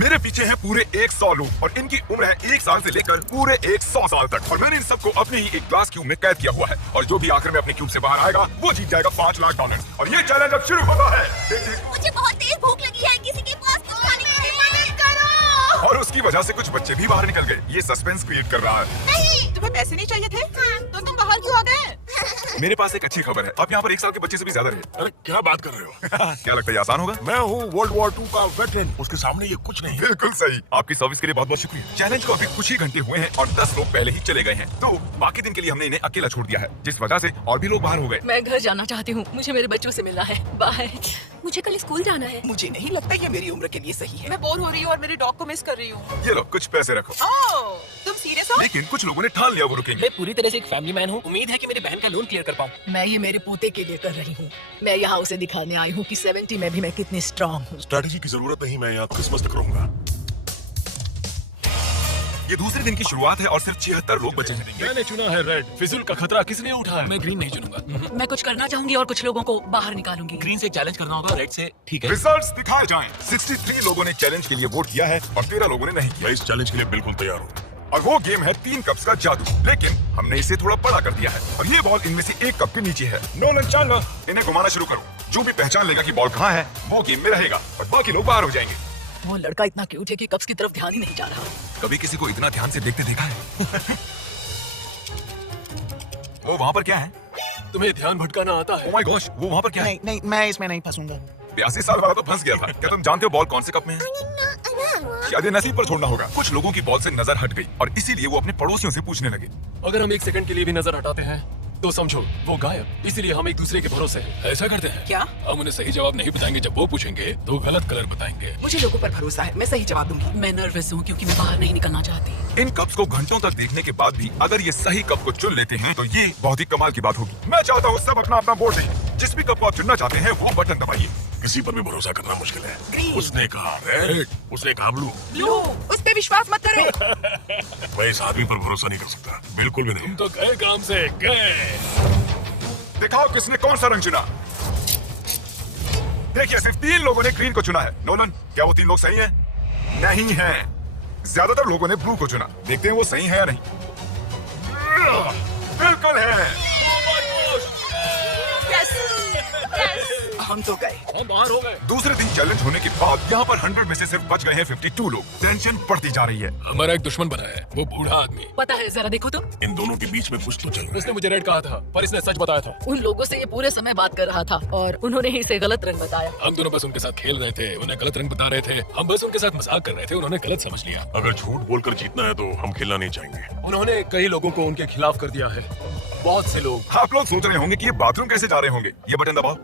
मेरे पीछे हैं पूरे 100 लोग और इनकी उम्र है 1 साल से लेकर पूरे 100 साल तक। और मैंने इन सबको अपने ही एक ग्लास क्यूब में कैद किया हुआ है और जो भी आखिर में अपने क्यूब से बाहर आएगा वो जीत जाएगा $5 लाख। और ये चैलेंज अब शुरू होता है। मुझे बहुत तेज भूख लगी है, किसी के पास कुछ खाने के लिए मदद करो। और उसकी वजह से कुछ बच्चे भी बाहर निकल गए। ये सस्पेंस क्रिएट कर रहा है। नहीं, तुम्हें पैसे नहीं चाहिए थे? तो तुम बाहर क्यों आ गए? मेरे पास एक अच्छी खबर है, आप यहाँ पर 1 साल के बच्चे से भी ज्यादा रहे। अरे क्या बात कर रहे हो? क्या लगता है ये आसान होगा? मैं हूँ वर्ल्ड वॉर 2 का वेटरन, उसके सामने ये कुछ नहीं है। बिल्कुल सही। आपकी सर्विस के लिए बहुत बहुत शुक्रिया। चैलेंज को अभी कुछ ही घंटे हुए हैं और 10 लोग पहले ही चले गए हैं, तो बाकी दिन के लिए हमने इन्हें अकेला छोड़ दिया है, जिस वजह से और भी लोग बाहर हो गए। मैं घर जाना चाहती हूँ, मुझे मेरे बच्चों से मिलना है। बाय। मुझे कल स्कूल जाना है। मुझे नहीं लगता ये मेरी उम्र के लिए सही है। मैं बोर हो रही हूँ और मेरे डॉग को मिस कर रही हूँ। ये लो कुछ पैसे रखो। ओह, तुम सीरियस हो? लेकिन कुछ लोगों ने ठान लिया वो रुकेंगे। मैं पूरी तरह से एक फैमिली मैन हूँ। उम्मीद है कि मेरी बहन का लोन क्लियर कर पाऊँ। मैं ये मेरे पोते के लिए कर रही हूँ। मैं यहाँ उसे दिखाने आई हूँ कि 70 में भी मैं कितनी स्ट्रांग हूँ। स्ट्रैटेजी की जरूरत नहीं, मैं यहाँ क्रिसमस तक रहूंगा। ये दूसरे दिन की शुरुआत है और सिर्फ 76 लोग बचे हैं। मैंने चुना है रेड। फिजूल का खतरा किसने उठाया? मैं ग्रीन नहीं चुनूंगा। मैं कुछ करना चाहूंगी और कुछ लोगों को बाहर निकालूंगी। ग्रीन से चैलेंज करना होगा, रेड से ठीक है। रिजल्ट्स दिखाए जाएं। 63 लोगों ने चैलेंज के लिए वोट किया है और 13 लोगों ने नहीं किया। मैं इस चैलेंज के लिए बिल्कुल तैयार हूँ। और वो गेम है 3 कप्स का जादू, लेकिन हमने इसे थोड़ा बड़ा कर दिया है और ये बॉल इनमें से 1 कप के नीचे है। नोलन चल, इन्हें घुमाना शुरू करो। जो भी पहचान लेगा कि बॉल कहाँ है वो गेम में रहेगा और बाकी लोग बाहर हो जाएंगे। वो लड़का इतना क्यूट है कि कप्स की तरफ ध्यान ही नहीं जा रहा। कभी किसी को इतना ध्यान से देखते देखा है? वो वहाँ पर क्या है? तुम्हें ध्यान भटकाना आता ओह माय गॉश, वो वहाँ पर क्या है? नहीं, मैं इसमें नहीं फंसूंगा। 82 साल वाला तो फंस गया था। क्या तुम जानते हो बॉल कौन से कप में है? शायद ये नसीब पर छोड़ना होगा। कुछ लोगों की बॉल से नजर हट गई और इसीलिए वो अपने पड़ोसियों से पूछने लगे। अगर हम 1 सेकंड के लिए भी नजर हटाते हैं तो समझो वो गायब। इसीलिए हम एक दूसरे के भरोसे हैं। ऐसा करते हैं क्या? हम उन्हें सही जवाब नहीं बताएंगे। जब वो पूछेंगे तो गलत कलर बताएंगे। मुझे लोगों पर भरोसा है, मैं सही जवाब दूंगी। मैं नर्वस हूँ क्योंकि मैं बाहर नहीं निकलना चाहती। इन कप्स को घंटों तक देखने के बाद भी अगर ये सही कप को चुन लेते हैं तो ये बहुत ही कमाल की बात होगी। मैं चाहता हूँ सब अपना अपना वोट दें। जिस भी कप को आप चुनना चाहते हैं वो बटन दबाइए। किसी पर भी भरोसा करना मुश्किल है। उसने कहा रेड, उसने कहा ब्लू। ब्लू, उस पे विश्वास मत करो। मैं इस आदमी पर भरोसा नहीं कर सकता, बिल्कुल भी नहीं। तो गए काम से गए। दिखाओ किसने कौन सा रंग चुना। देखिए सिर्फ 3 लोगों ने ग्रीन को चुना है। नोलन, क्या वो 3 लोग सही हैं? नहीं है। ज्यादातर लोगों ने ब्लू को चुना। देखते हैं वो सही है या नहीं। बिल्कुल है। हम तो गए। हम बाहर हो गए। दूसरे दिन चैलेंज होने के बाद यहाँ पर 100 में से सिर्फ बच गए हैं 52 लोग। टेंशन बढ़ती जा रही है। हमारा एक दुश्मन बना है, वो बूढ़ा आदमी। पता है, जरा देखो तो। इन दोनों के बीच में कुछ तो चल रहा उसने मुझे रेड कहा था पर इसने सच बताया था। उन लोगों से ये पूरे समय बात कर रहा था और उन्होंने ही इसे गलत रंग बताया। हम दोनों बस उनके साथ खेल रहे थे, उन्हें गलत रंग बता रहे थे। हम बस उनके साथ मजाक कर रहे थे, उन्होंने गलत समझ लिया। है। अगर झूठ बोलकर जीतना है तो हम खेलना नहीं चाहेंगे। उन्होंने कई लोगों को उनके खिलाफ कर दिया है। बहुत से लोग। आप लोग सोच रहे होंगे कि ये बाथरूम कैसे जा रहे होंगे। ये बटन दबाओ।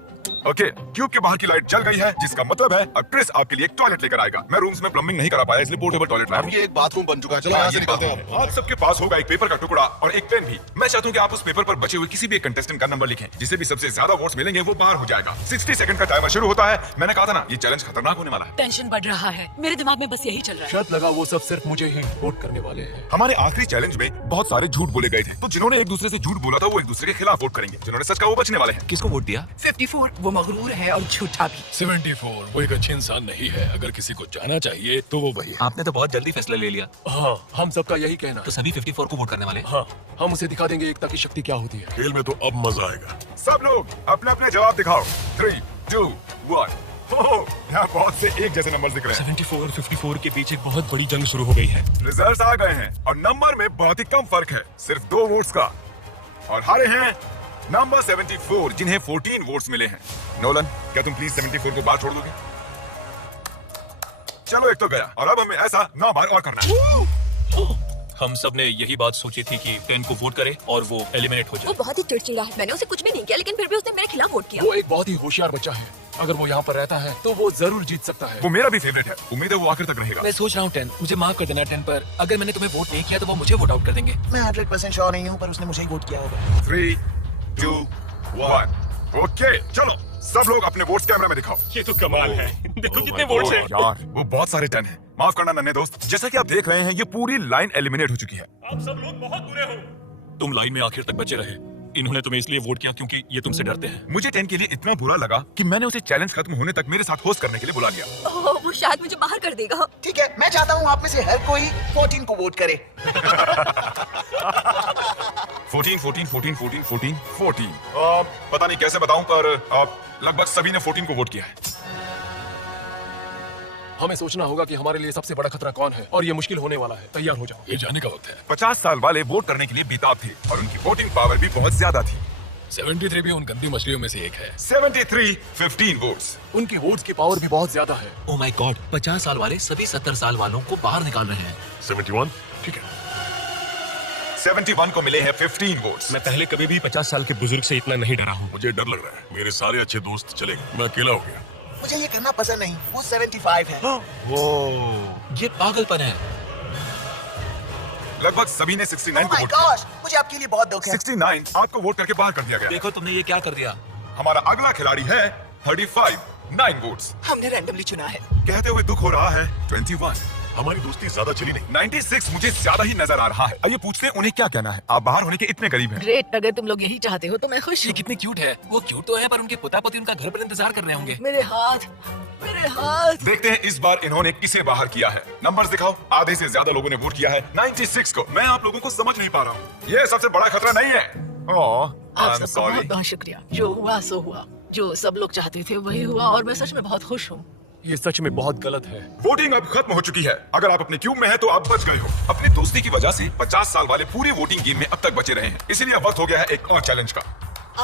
ओके, क्यूब के बाहर की लाइट जल गई है, जिसका मतलब है अब क्रिस आपके लिए एक टॉयलेट लेकर आएगा। मैं रूम्स में प्लम्बिंग नहीं करा पाया, इसलिए पोर्टेबल टॉयलेट लाया। ये एक बाथरूम बन चुका है। चलो यहाँ से निकलते हैं। आप सबके पास होगा एक पेपर का टुकड़ा और एक पेन भी। मैं चाहता हूँ कि आप उस पेपर पर बचे हुए किसी भी एक कंटेस्टेंट का नंबर लिखें। जिसे भी सबसे ज्यादा वोट्स मिलेंगे वो बाहर हो जाएगा। 60 सेकंड का टाइमर शुरू होता है। मैंने कहा था ना, ये चैलेंज खतरनाक होने वाला है। टेंशन बढ़ रहा है, मेरे दिमाग में बस यही चल रहा है। शर्त लगा वो सब सिर्फ मुझे ही वोट करने वाले हैं। हमारे आखिरी चैलेंज में बहुत सारे झूठ बोले गए थे, तो जिन्होंने एक दूसरे से झूठ बोला था वो एक दूसरे के खिलाफ वोट करेंगे। जिन्होंने सच कहा वो बचने वाले हैं। किसको वोट दिया? 54, वो मगरूर है और झूठा भी। 74, वो एक अच्छे इंसान नहीं है। अगर किसी को जाना चाहिए तो वो वही है। आपने तो बहुत जल्दी फैसला ले लिया। हाँ, हम सबका यही कहना तो है। सभी 54 को वोट करने वाले? हाँ, हम उसे दिखा देंगे एकता की शक्ति क्या होती है। खेल में तो अब मजा आएगा। सब लोग अपने अपने जवाब दिखाओ। 3, 2, 1। यहाँ बहुत से एक जैसे नंबर दिख रहे हैं। 74 और 54 के बीच एक बहुत बड़ी जंग शुरू हो गई है। रिजल्ट्स आ गए हैं और नंबर में बहुत ही कम फर्क है, सिर्फ 2 वोट्स का। और हारे हैं नंबर 74, जिन्हें 14 वोट्स मिले हैं। नोलन, क्या तुम प्लीज 74 को बाहर छोड़ दोगे? चलो, एक तो गया और अब हमें ऐसा 9 बार और करना है। हम सब ने यही बात सोची थी कि 10 को वोट करे और वो एलिमिनेट हो वो जाए। बहुत ही चिड़चिड़ा है। मैंने उसे कुछ भी नहीं किया, लेकिन फिर भी उसने मेरे खिलाफ वोट किया। वो एक बहुत ही होशियार बच्चा है। अगर वो यहाँ पर रहता है तो वो जरूर जीत सकता है। वो मेरा भी फेवरेट है। उम्मीद है वो आखिर तक रहेगा। मैं सोच रहा हूँ 10, मुझे माफ कर देना 10 पर। अगर मैंने तुम्हें वोट नहीं किया तो वो मुझे वोट आउट कर देंगे। मैं 100% श्योर नहीं हूँ, पर उसने मुझे ही वोट किया होगा। 3, 2, 1। ओके, चलो सब लोग अपने वोट्स कैमरा में दिखाओ। ये तो कमाल है। देखो कितने ओह वोट्स हैं। यार, वो बहुत सारे 10 हैं। माफ करना नन्हे दोस्त। जैसा कि आप देख रहे हैं, ये पूरी लाइन एलिमिनेट हो चुकी है। आप सब लोग बहुत बुरे हो। तुम लाइन में आखिर तक बचे रहे, इन्होंने तुम्हें इसलिए वोट किया क्योंकि ये तुमसे डरते हैं। मुझे 10 के लिए इतना बुरा लगा कि मैंने उसे चैलेंज खत्म होने तक मेरे साथ होस्ट करने के लिए बुला लिया। ओह, वो शायद मुझे बाहर कर देगा। ठीक है, मैं चाहता हूँ आप में से हर कोई 14 को वोट करे। 14 पता नहीं कैसे बताऊं पर लगभग सभी ने 14 को वोट किया है। हमें सोचना होगा कि हमारे लिए सबसे बड़ा खतरा कौन है और ये मुश्किल होने वाला है। तैयार हो जाओ, ये जाने का वक्त है। 50 साल वाले वोट करने के लिए बेताब थे और उनकी वोटिंग पावर भी बहुत ज्यादा थी। 73 भी उन गंदी मछलियों में से एक है। 73 15 वोट्स। उनकी वोट्स की पावर भी बहुत ज्यादा है। ओ माय गॉड, 50 साल वाले सभी 70 साल वालों को बाहर निकाल रहे हैं। 71 ठीक है। 71 को मिले हैं 15 वोट्स। मैं पहले कभी भी 50 साल के बुजुर्ग से इतना नहीं डरा हूँ। मुझे डर लग रहा है, मेरे सारे अच्छे दोस्त चले गए, मैं अकेला हो गया। मुझे ये करना पसंद नहीं। वो 75 है। ये पागलपन है। लगभग सभी ने 69 Oh को my वोट किया। gosh, मुझे आपके लिए बहुत दुख है। 69 आपको वोट करके बाहर कर दिया गया। देखो तुमने ये क्या कर दिया। हमारा अगला खिलाड़ी है 35 9 वोट्स। हमने रैंडमली चुना है। कहते हुए दुख हो रहा है 21। हमारी दोस्ती ज्यादा चली नहीं। 96 मुझे ज्यादा ही नजर आ रहा है। आइए पूछते हैं उन्हें क्या कहना है। आप बाहर होने के इतने करीब हैं। ग्रेट, अगर तुम लोग यही चाहते हो तो मैं खुश ये हूँ। कितनी क्यूट है। वो क्यूट तो है पर उनके पोता पोती उनका घर पर इंतजार कर रहे होंगे। मेरे हाथ, मेरे हाथ। देखते हैं इस बार इन्होंने किसे बाहर किया है। नंबर्स दिखाओ। आधे से ज्यादा लोगों ने वोट किया है 96 को। मैं आप लोगों को समझ नहीं पा रहा हूँ। ये सबसे बड़ा खतरा नहीं है। आप I'm सबका sorry। बहुत बहुत शुक्रिया। जो हुआ सो हुआ, जो सब लोग चाहते थे वही हुआ और मैं सच में बहुत खुश हूँ। ये सच में बहुत गलत है। वोटिंग अब खत्म हो चुकी है। अगर आप अपने क्यूब में हैं तो आप बच गए हो। अपनी दोस्ती की वजह से 50 साल वाले पूरे वोटिंग गेम में अब तक बचे रहे हैं। इसीलिए अब वक्त हो गया है एक और चैलेंज का।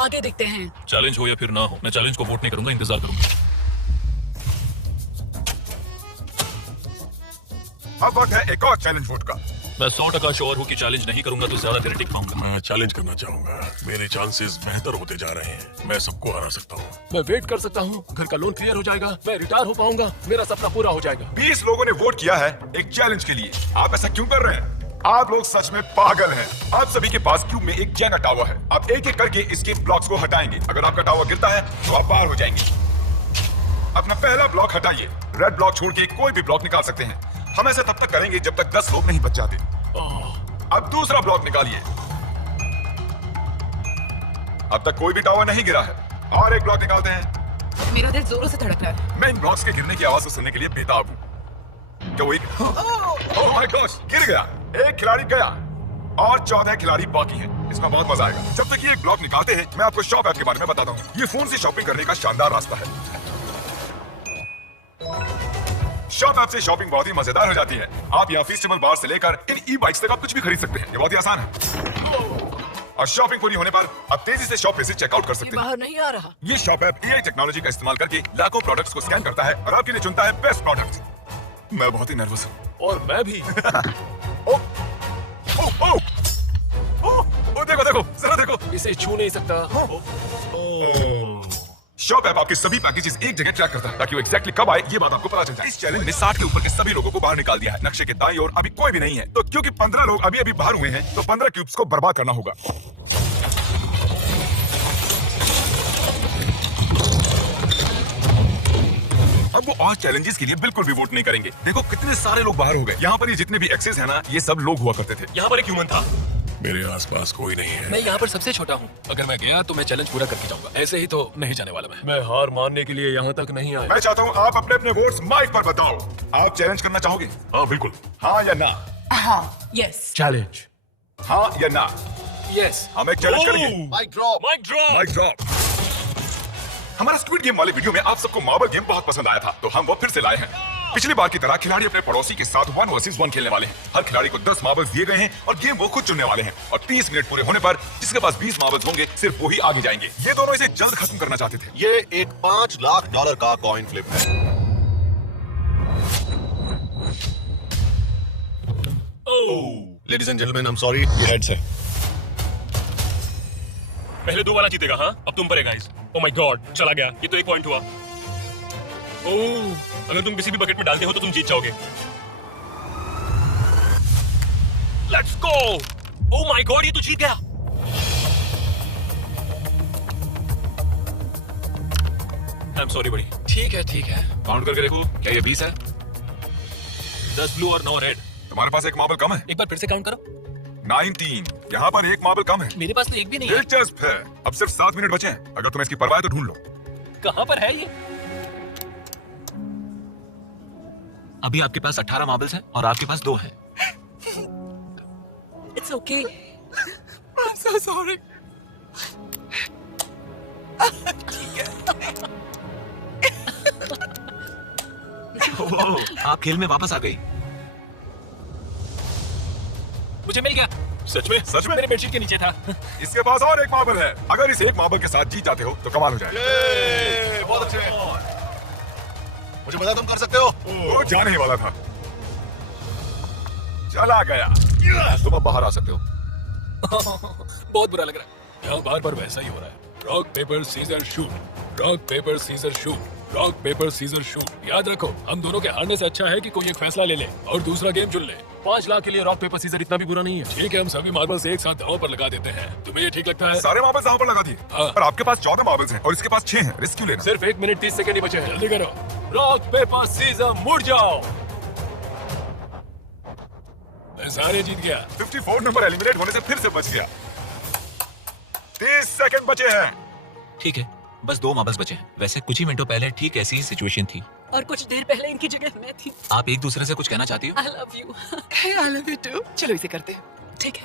आगे देखते हैं। चैलेंज हो या फिर ना हो, मैं चैलेंज को वोट नहीं करूंगा, इंतजार करूंगा। अब वक्त है एक और चैलेंज वोट का। मैं 100% श्योर हूँ कि चैलेंज नहीं करूंगा तो ज्यादा देर टिक पाऊंगा। मैं चैलेंज करना चाहूंगा। मेरे चांसेस बेहतर होते जा रहे हैं। मैं सबको हरा सकता हूँ। मैं वेट कर सकता हूँ। घर का लोन क्लियर हो जाएगा, मैं रिटायर हो पाऊंगा, मेरा सपना पूरा हो जाएगा। 20 लोगों ने वोट किया है एक चैलेंज के लिए। आप ऐसा क्यों कर रहे हैं? आप लोग सच में पागल हैं। आप सभी के पास क्यूब में एक जेना टावर है। आप एक एक करके इसके ब्लॉक्स को हटाएंगे। अगर आपका टावर गिरता है तो आप बाहर हो जाएंगे। अपना पहला ब्लॉक हटाइए। रेड ब्लॉक छोड़ के कोई भी ब्लॉक निकाल सकते हैं। हम ऐसा तब तक करेंगे जब तक 10 लोग नहीं बच जाते। अब दूसरा ब्लॉक निकालिए। अब तक कोई भी टावर नहीं गिरा है। और एक ब्लॉक निकालते हैं। मेरा दिल जोरों से धड़क रहा है। मैं इन ब्लॉक्स के गिरने की आवाज को सुनने के लिए बेताब हूँ। क्या वो एक ओह माय गॉश, गिर गया। एक खिलाड़ी गया और 14 खिलाड़ी बाकी हैं। इसमें बहुत मजा आएगा। जब तक ये एक ब्लॉक निकालते हैं मैं आपको शॉप ऐप के बारे में बताता हूँ। ये फोन से शॉपिंग करने का शानदार रास्ता है। शॉप ऐप से शॉपिंग बहुत ही मजेदार हो जाती है। आप यहाँ फेस्टिवल बार से लेकर इन ई बाइक्स तक आप कुछ भी खरीद सकते हैं। ये बहुत ही आसान है। और शॉपिंग पूरी होने पर आप तेजी से शॉप पे से चेकआउट कर ये सकते हैं। बाहर नहीं आ रहा। ये शॉप ऐप एआई टेक्नोलॉजी का इस्तेमाल करके लाखों प्रोडक्ट्स को स्कैन करता है और आपके लिए चुनता है बेस्ट प्रोडक्ट। मैं बहुत ही नर्वस हूँ। और मैं भी। ओ, ओ, ओ, ओ, ओ, देखो देखो, जरा देखो। इसे छू नहीं सकता। शॉप ऐप आपके सभी पैकेजेस एक जगह ट्रैक करता है ताकि वो एग्जैक्टली कब आए ये बात आपको पता चल जाए। इस चैलेंज ने 60 के ऊपर के सभी लोगों को बाहर निकाल दिया है। नक्शे के दाईं ओर अभी कोई भी नहीं है। तो क्योंकि 15 लोग अभी अभी बाहर हुए हैं तो 15 क्यूब्स को बर्बाद करना होगा। अब वो और चैलेंजेस के लिए बिल्कुल भी वोट नहीं करेंगे। देखो कितने सारे लोग बाहर हो गए। यहाँ पर ये जितने भी एक्सेस है ना, ये सब लोग हुआ करते थे। यहाँ पर एक ह्यूमन था। मेरे आसपास कोई नहीं है। मैं यहाँ पर सबसे छोटा हूँ। अगर मैं गया तो मैं चैलेंज पूरा करके जाऊंगा। ऐसे ही तो नहीं जाने वाला मैं। मैं हार मानने के लिए यहाँ तक नहीं आया। मैं चाहता हूँ आप अपने अपने वोट्स माइक पर बताओ। आप चैलेंज करना चाहोगे? हाँ बिल्कुल। हाँ या ना? हाँ, यस। चैलेंज। हाँ या ना? यस। हम एक चैलेंज करेंगे। Mic drop. Mic drop. Mic drop. हमारा स्क्विड गेम वाले वीडियो में आप सबको मार्बल गेम बहुत पसंद आया था तो हम वो फिर से लाए हैं। पिछली बार की तरह खिलाड़ी अपने पड़ोसी के साथ 1 वर्सेस 1 खेलने वाले हैं। हर खिलाड़ी को 10 मार्बल्स दिए गए हैं और गेम वो खुद चुनने वाले हैं। और 30 मिनट पूरे होने पर जिसके पास 20 मार्बल्स होंगे सिर्फ वो ही आगे जाएंगे। ये दोनों इसे जल्द खत्म करना चाहते थे। ये एक $5 लाख का कॉइन फ्लिप है। Ladies and gentleman, I am sorry, ये हेड्स है। पहले 2 वाला जीतेगा। हाँ, अब तुम पर है गाइस। ओह माय गॉड, चला गया। ये तो 1 पॉइंट हुआ। ओह, अगर तुम किसी भी बकेट में डालते हो तो तुम जीत जाओगे। Let's go. Oh my God, ये तो जीत गया। आई एम सॉरी बड़ी। ठीक है, ठीक है। काउंट करके देखो, क्या ये 20 है? 10 ब्लू और 9 रेड। तुम्हारे पास एक मार्बल कम है। एक बार फिर से काउंट करो। 19। यहाँ पर एक मार्बल कम है। मेरे पास तो एक भी नहीं है। दिलचस्प है। अब सिर्फ 7 मिनट बचे हैं। अगर तुम्हें इसकी परवाह है तो ढूंढ लो। कहाँ पर है ये? अभी आपके पास 18 मार्बल्स हैं और आपके पास 2 हैं। It's okay. I'm so sorry. आप खेल में वापस आ गई। मुझे मिल गया। सच में? सच में? मेरे बेडशीट के नीचे था। इसके पास और एक मार्बल है। अगर इस एक मार्बल के साथ जीत जाते हो तो कमाल हो जाएगा। बहुत अच्छे। मुझे पता तुम कर सकते हो। वो जाने ही वाला था। चला गया। तुम अब बाहर आ सकते हो। बहुत बुरा लग रहा है। यहाँ बार बार वैसा ही हो रहा है। Rock paper scissor shoot, rock paper scissor shoot, rock paper scissor shoot. याद रखो, हम दोनों के हारने से अच्छा है कि कोई एक फैसला ले ले और दूसरा गेम चुन ले। 5 लाख के लिए रॉक पेपर सीजर इतना भी बुरा नहीं है। ठीक है, हम सभी मार्बल्स एक साथ दांव पर लगा देते हैं। तुम्हें ये ठीक लगता है? सारे मार्बल्स यहाँ पर लगा दिए। हाँ। पर आपके पास 14 मार्बल्स हैं और इसके पास 6 हैं। रिस्क क्यों लेना? सिर्फ 1 मिनट 30 सेकंड ही बचे हैं। जल्दी करो। रॉक पेपर सीजर मुड़ जाओ। मैं सारे जीत गया। 54 नंबर एलिमिनेट होने से फिर से बच गया। 30 सेकंड बचे हैं। ठीक है, बस 2 मार्बल्स बचे हैं। वैसे कुछ ही मिनटों पहले ठीक ऐसी ही सिचुएशन थी। और कुछ देर पहले इनकी जगह मैं थी। आप एक दूसरे से कुछ कहना चाहती हो? I love you. I love you too. चलो इसे करते हैं। ठीक है।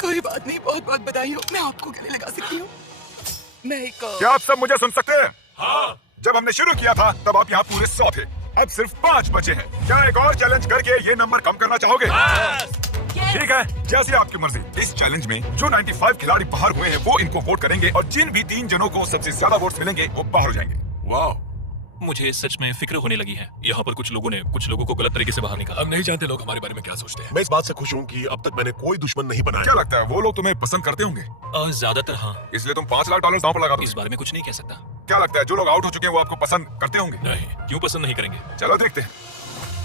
कोई बात नहीं, बहुत बहुत बधाई हो। मैं आपको गले लगा सकती हूँ। मैं एक क्या आप सब मुझे सुन सकते हैं? हाँ। जब हमने शुरू किया था तब आप यहाँ पूरे 100 थे। अब सिर्फ 5 बचे हैं। क्या एक और चैलेंज करके ये नंबर कम करना चाहोगे? ठीक है, जैसे आपकी मर्जी। इस चैलेंज में जो 95 खिलाड़ी बाहर हुए हैं वो इनको वोट करेंगे और जिन भी 3 जनों को सबसे ज्यादा वोट्स मिलेंगे वो बाहर हो जाएंगे। वाह, मुझे सच में फिक्र होने लगी है। यहाँ पर कुछ लोगों को गलत तरीके से बाहर निकाला। हम नहीं जानते लोग हमारे बारे में क्या सोचते हैं। मैं इस बात से खुश हूँ कि अब तक मैंने कोई दुश्मन नहीं बनाया। क्या लगता है वो लोग तुम्हें पसंद करते होंगे? ज्यादातर हाँ। इसलिए तुम $5 लाख दांव पर लगा दो। इस बारे में कुछ नहीं कह सकता। क्या लगता है जो लोग आउट हो चुके हैं वो आपको पसंद करते होंगे? नहीं, क्यों पसंद नहीं करेंगे? चलो देखते हैं।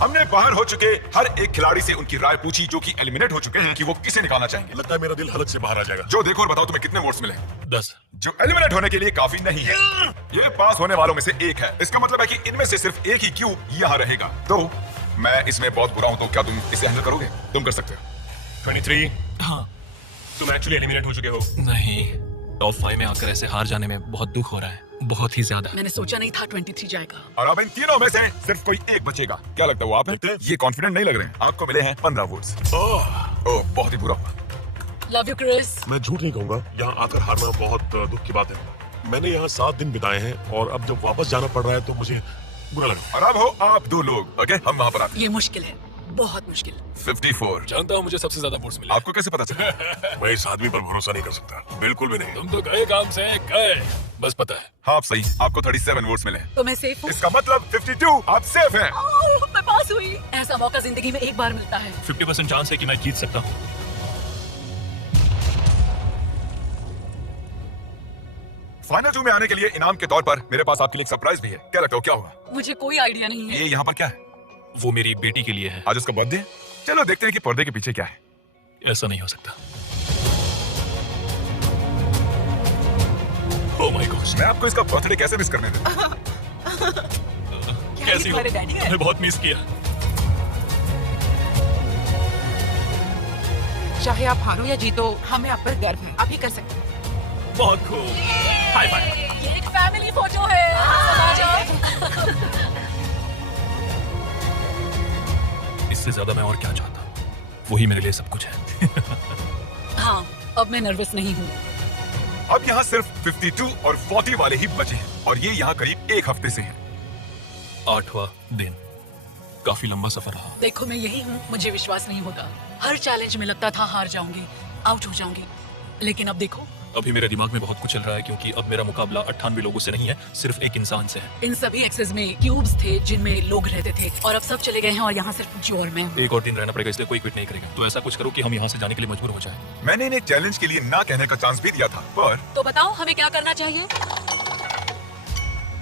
हमने बाहर हो चुके हर एक खिलाड़ी से उनकी राय पूछी जो कि एलिमिनेट हो चुके हैं कि वो किसे निकालना चाहेंगे। लगता है मेरा दिल हलक से बाहर आ जाएगा। जो देखो और बताओ तुम्हें कितने वोट्स मिले। 10। जो एलिमिनेट होने के लिए काफी नहीं है। ये पास होने वालों में से एक है। इसका मतलब है कि इनमें से सिर्फ एक ही क्यू यहाँ रहेगा। तो मैं इसमें बहुत बुरा हूँ, तो क्या तुम इसे हैंडल करोगे? तुम कर सकते हो। 23। हाँ। तुम एक्चुअली एलिमिनेट हो चुके हो। नहीं, टॉप 5 में आकर ऐसे हार जाने में बहुत दुख हो रहा है, बहुत ही ज्यादा। मैंने सोचा नहीं था 23 जाएगा। और अब इन तीनों में से सिर्फ कोई एक बचेगा। क्या लगता है वो आप हैं? ये कॉन्फिडेंट नहीं लग रहे हैं। आपको मिले हैं 15 वोट्स। ओह, बहुत ही बुरा हुआ। Love you Chris. मैं झूठ नहीं कहूँगा, यहाँ आकर हारना बहुत दुख की बात है। मैंने यहाँ 7 दिन बिताए हैं और अब जब वापस जाना पड़ रहा है तो मुझे बुरा लगा। और अब हो आप 2 लोग। ओके, हम वहाँ पर आते ये मुश्किल है, बहुत मुश्किल। 54। जानता हूँ मुझे सबसे ज्यादा वोट्स मिले। आपको कैसे पता चला? मैं इस आदमी पर भरोसा नहीं कर सकता, बिल्कुल भी नहीं। तुम तो गए काम से गए, बस पता है। हाँ, आप सही। आपको 37 वोट्स मिले। तो मैं सेफ हूँ। इसका मतलब 52 आप सेफ हैं। मैं पास हुई। ऐसा मौका जिंदगी में एक बार मिलता है। 50% चांस है कि मैं जीत सकता हूँ। फाइनल 2 में आने के लिए इनाम के तौर पर मेरे पास आपके लिए एक सरप्राइज भी है। क्या लगता है क्या होगा? मुझे कोई आइडिया नहीं है। ये यहाँ पर क्या है? वो मेरी बेटी के लिए है। आज उसका बर्थडे। चलो देखते हैं कि पर्दे के पीछे क्या है। ऐसा नहीं हो सकता। ओह माय गॉड, मैं आपको इसका बर्थडे कैसे मिस करने दूं? कैसी हो? तुम्हारे डैडी है? मैं बहुत मिस किया। चाहे आप हारो या जीतो, हमें आप पर गर्व है। आप ही कर सकते हैं। बहुत खूब। High five. ये एक फैमिली फोटो है। इससे ज्यादा मैं और क्या चाहता हूँ? वही मेरे लिए सब कुछ है। हाँ, अब मैं नर्वस नहीं हूँ। अब यहाँ सिर्फ 52 और 40 वाले ही बचे हैं और ये यहाँ करीब 1 हफ्ते से हैं। 8वां दिन। काफी लंबा सफर रहा। देखो, मैं यही हूँ। मुझे विश्वास नहीं होता। हर चैलेंज में लगता था हार जाऊंगी, आउट हो जाऊंगी, लेकिन अब देखो। अभी मेरे दिमाग में बहुत कुछ चल रहा है क्योंकि अब मेरा मुकाबला 98 लोगों से नहीं है, सिर्फ एक इंसान से है। इन सभी एक्सेस में क्यूब्स थे जिनमें लोग रहते थे और अब सब चले गए हैं और यहाँ सिर्फ जो और मैं हूँ। एक और दिन रहना पड़ेगा, इसलिए कोई क्विट नहीं करेगा। तो ऐसा कुछ करो कि हम यहाँ से जाने के लिए मजबूर हो जाएं। मैंने इन्हें चैलेंज के लिए ना कहने का चांस भी दिया था, पर तो बताओ हमें क्या करना चाहिए?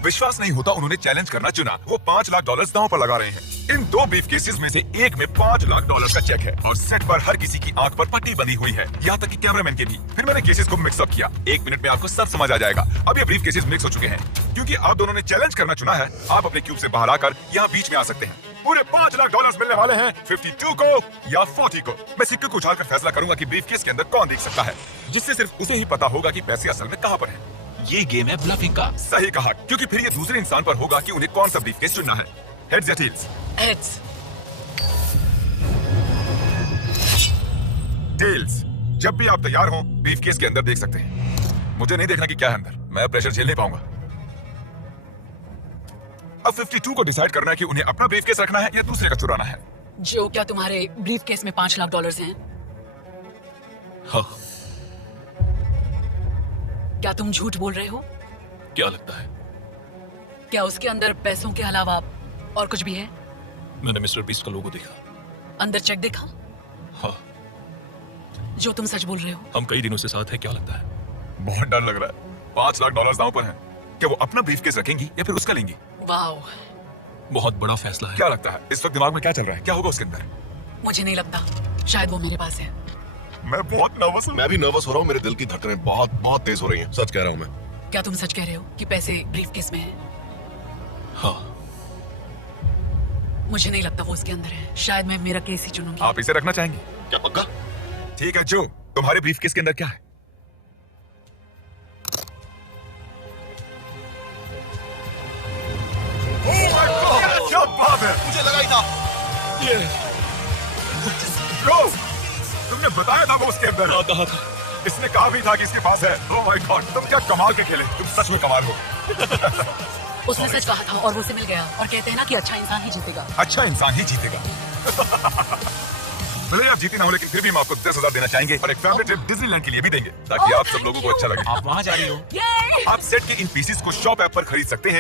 विश्वास नहीं होता उन्होंने चैलेंज करना चुना। वो $5 लाख दांव पर लगा रहे हैं। इन 2 ब्रीफ केसेस में से एक में $5 लाख का चेक है और सेट पर हर किसी की आंख पर पट्टी बंधी हुई है, यहाँ तक कि कैमरामैन के भी। फिर मैंने केसेस को मिक्स अप किया। 1 मिनट में आपको सब समझ आ जाएगा। अब ये ब्रीफ केसेस मिक्स हो चुके हैं क्योंकि आप दोनों ने चैलेंज करना चुना है। आप अपने क्यूब से बाहर आकर यहाँ बीच में आ सकते हैं। पूरे $5 लाख मिलने वाले हैं 52 को या 40 को। मैं सिक्के को उछालकर फैसला करूंगा कि ब्रीफकेस के अंदर कौन देख सकता है, जिससे सिर्फ उसे ही पता होगा कि पैसे असल में कहां पर हैं। ये गेम है ब्लफिंग का। सही कहा, क्योंकि फिर ये दूसरे इंसान पर होगा कि उन्हें कौन सा ब्रीफकेस चुनना है। हेड्स या टेल्स? हेड्स। टेल्स। जब भी आप तैयार हो ब्रीफकेस के अंदर देख सकते हैं। मुझे नहीं देखना कि क्या है अंदर, मैं प्रेशर झेल नहीं पाऊंगा। अब 52 को डिसाइड करना है कि उन्हें अपना ब्रीफकेस रखना है या दूसरे का चुराना है। जो क्या तुम्हारे ब्रीफकेस में $5 लाख हैं? हाँ। क्या तुम झूठ बोल रहे हो? क्या लगता है? क्या उसके अंदर पैसों के अलावा और कुछ भी है? मैंने मिस्टर बीस्ट का लोगो देखा। अंदर चेक देखा? हाँ। जो तुम सच बोल रहे हो? हम कई दिनों से साथ हैं, क्या लगता है? बहुत डर लग रहा है। $5 लाख दांव पर है। क्या वो अपना ब्रीफकेस रखेंगी या फिर उसका लेंगी? वाओ, बहुत बड़ा फैसला है। क्या लगता है इस वक्त दिमाग में क्या चल रहा है? क्या होगा उसके अंदर? मुझे नहीं लगता, शायद वो मेरे पास है। मैं बहुत नर्वस हूँ। मैं भी नर्वस हो रहा हूँ, मेरे दिल की धड़कनें बहुत बहुत तेज हो रही हैं। सच कह रहा हूँ मैं। क्या तुम सच कह रहे हो कि पैसे ब्रीफकेस में हैं? हाँ। मुझे नहीं लगता वो उसके अंदर है। शायद मैं मेरा केस ही चुनूंगी। आप इसे रखना चाहेंगे? क्या पक्का? ठीक है जो, तुम्हारे ब्रीफकेस के अंदर क्या है? क्या बात है, मुझे लगा ही था। ब्रो, तुमने बताया था वो उसके अंदर। हाँ, कहा था। इसने कहा भी था कि इसके पास है। ओह माय गॉड, तुम क्या कमाल के खेले, तुम सच में कमाल हो। उसने सच कहा था और वो उसे मिल गया। और कहते हैं ना कि अच्छा इंसान ही जीतेगा। अच्छा इंसान ही जीतेगा। भले आप जीते ना हो, लेकिन फिर भी हम आपको 10,000 देना चाहेंगे और एक फैमिली ट्रिप डिज्नीलैंड के लिए भी देंगे, ताकि आप सब लोगों को अच्छा लगे। आप वहाँ जा रही हो? आप सेट के इन पीसेस को शॉप ऐप पर खरीद सकते हैं।